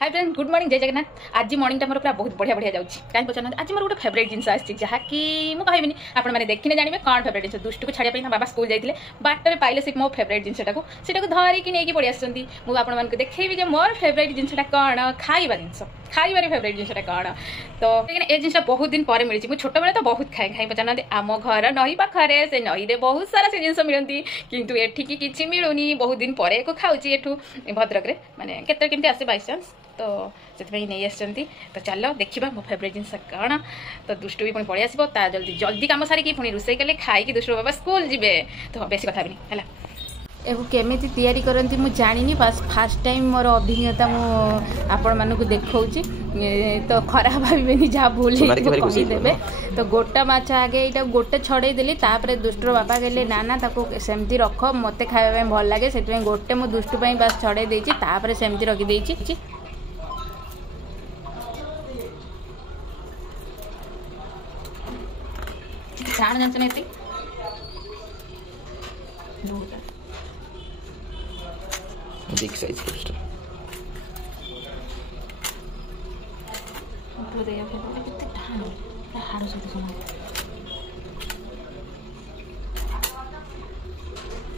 Hi friend good morning जय जगन्नाथ। आज morning मोर पूरा बहुत बढ़िया बढ़िया जाऊँगी कहीं पचार आज मोर गोटे फेवरेट जिन आसी जहाँकि मुझे कहबिनी आपने देखने जानवे कौन फेवरेट जिन दुष्ट को छाड़िया बाबा स्कूल जाते बाटर पाइले से मो फेवरेट जिनटा धरिकी नहीं पड़ी आसुँच मुझे देखी मोर फेवरेट जिनटा कौन खाइबा जिन खाइबार फेवरेट जिनटा कौन तो ये जिनटा बहुत दिन पर मिली छोट बेले तो बहुत खाए खाई पचार आम घर नई पाखे से नईरे बहुत सारा से जिन मिलती किंतु एठिकी किसी मिलूनी बहुत दिन पर खाऊँगी एठू भद्रक में मानने केमी आसे बाईचान्स तो से नहीं आसती तो चलो देखा मो फेवरेट जिन कौन तो दुष्ट भी पुणी पलि आसो जल्दी जल्दी कम सारिकी पुणी रोसे कले खाई दुष्ट बाबा स्कूल जीवे तो बेस कथा भी है एवं केमी तैयारी करती मुझे जानी बस फास्ट टाइम मोर अभिज्ञता आपण मानक देखी तो खराब भावे जहाँ भूल कहीदेवे तो गोटा माछ आगे यहाँ गोटे छड़े देली तापर दुष्टर बापा कहले ना ना सेमती रख मत खावा भल लगे से गोटे मो दुष्ट बस छड़े देपर सेमती रखिदे जान जान ये बिग साइज पोस्टर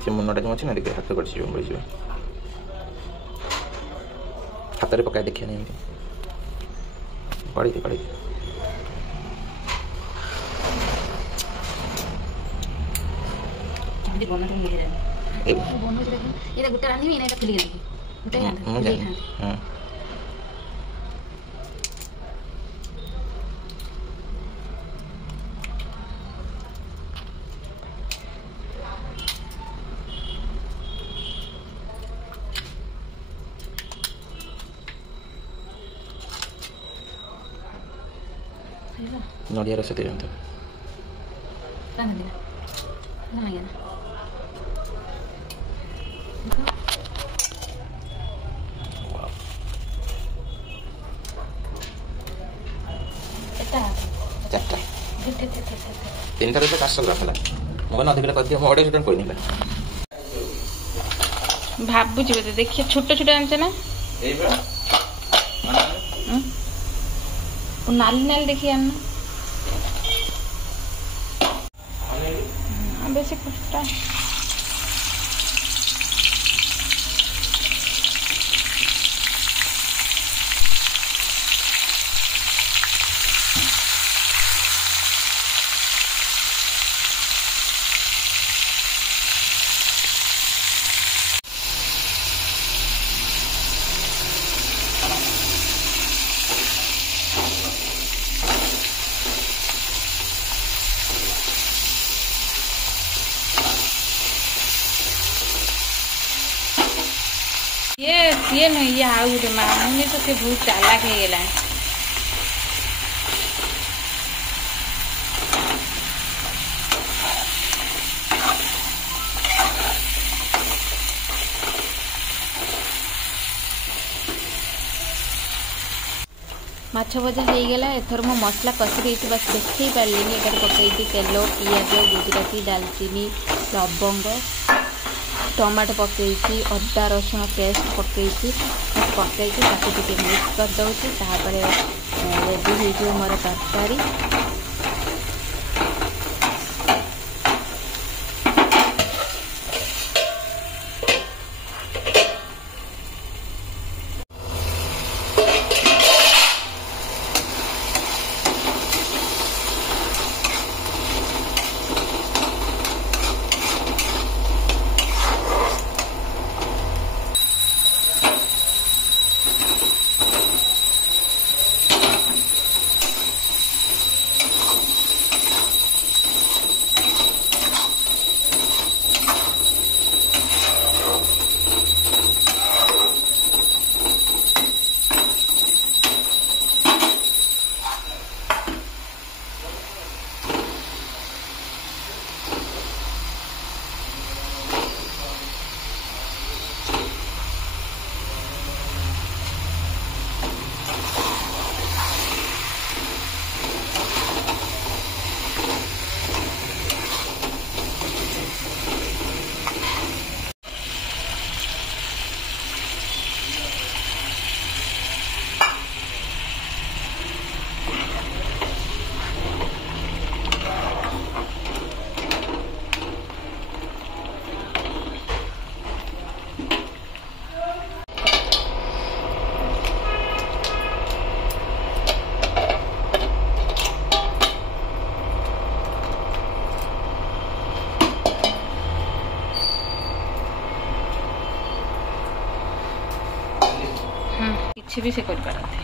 से मुन्नटा जो अच्छी ना देखिए हाथ कर बढ़ी हाथ में पकाए देखिए नहीं पड़ी पड़ी ये गुटा रानी ये खुली नड़िया रस दे तीन तार काश रखला मोबाइल अधिक कर दिया मोड़े सुटन कोई नहीं भाबुच बोधे देखिए छोट छोट आनছে ना नाली नाली देखिए आना बेसी कष्ट ये नहीं ये आउ गोटे मामुनी तो से बहुत चालाक हो गला माछ भजा हो गला एथर मो मसला कषि देती बस देखई पारलिनी एकर पकई तेल पियाज गुजराती दालचीनी लवंग टमाटो पकई अदा रसुण पेस्ट पकई मिक्स कर दूसरी रेडी हो मोर तरकारी କିଛି ବି ସେ କରିପାରନ୍ତି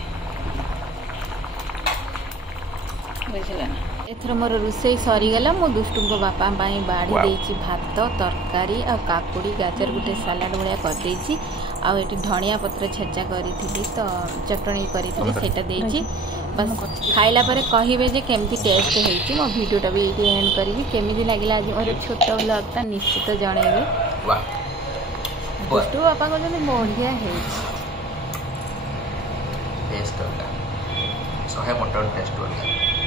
ବୁଝିଲେ ନା। ଏଥର ମୋର ରୋଷେଇ ସରିଗଲା। ମୁଁ ଦୁଷ୍ଟୁଙ୍କ ବାପା ପାଇଁ ବାଢ଼ି ଦେଇଛି ଭାତ ତରକାରୀ ଆଉ କାକୁଡ଼ି ଗାଜର ଗୋଟେ ସାଲାଡ଼ ଭଳିଆ କରିଦେଇଛି। ଆଉ ଏଠି ଧଣିଆ ପତ୍ର ଛେଚା କରିଥିଲି ତ ଚଟଣି କରିଥିଲି ସେଇଟା ଦେଇଛି। बस खाइला पर कहे जे केमती टेस्ट होती मो भिडियोटा भी ये एंड करी केमी लगे आज मोर छोट ब्लॉगटा निश्चित जनइबी। दुष्टु बापा कहते बढ़िया टेस्ट 100 मटन टेस्ट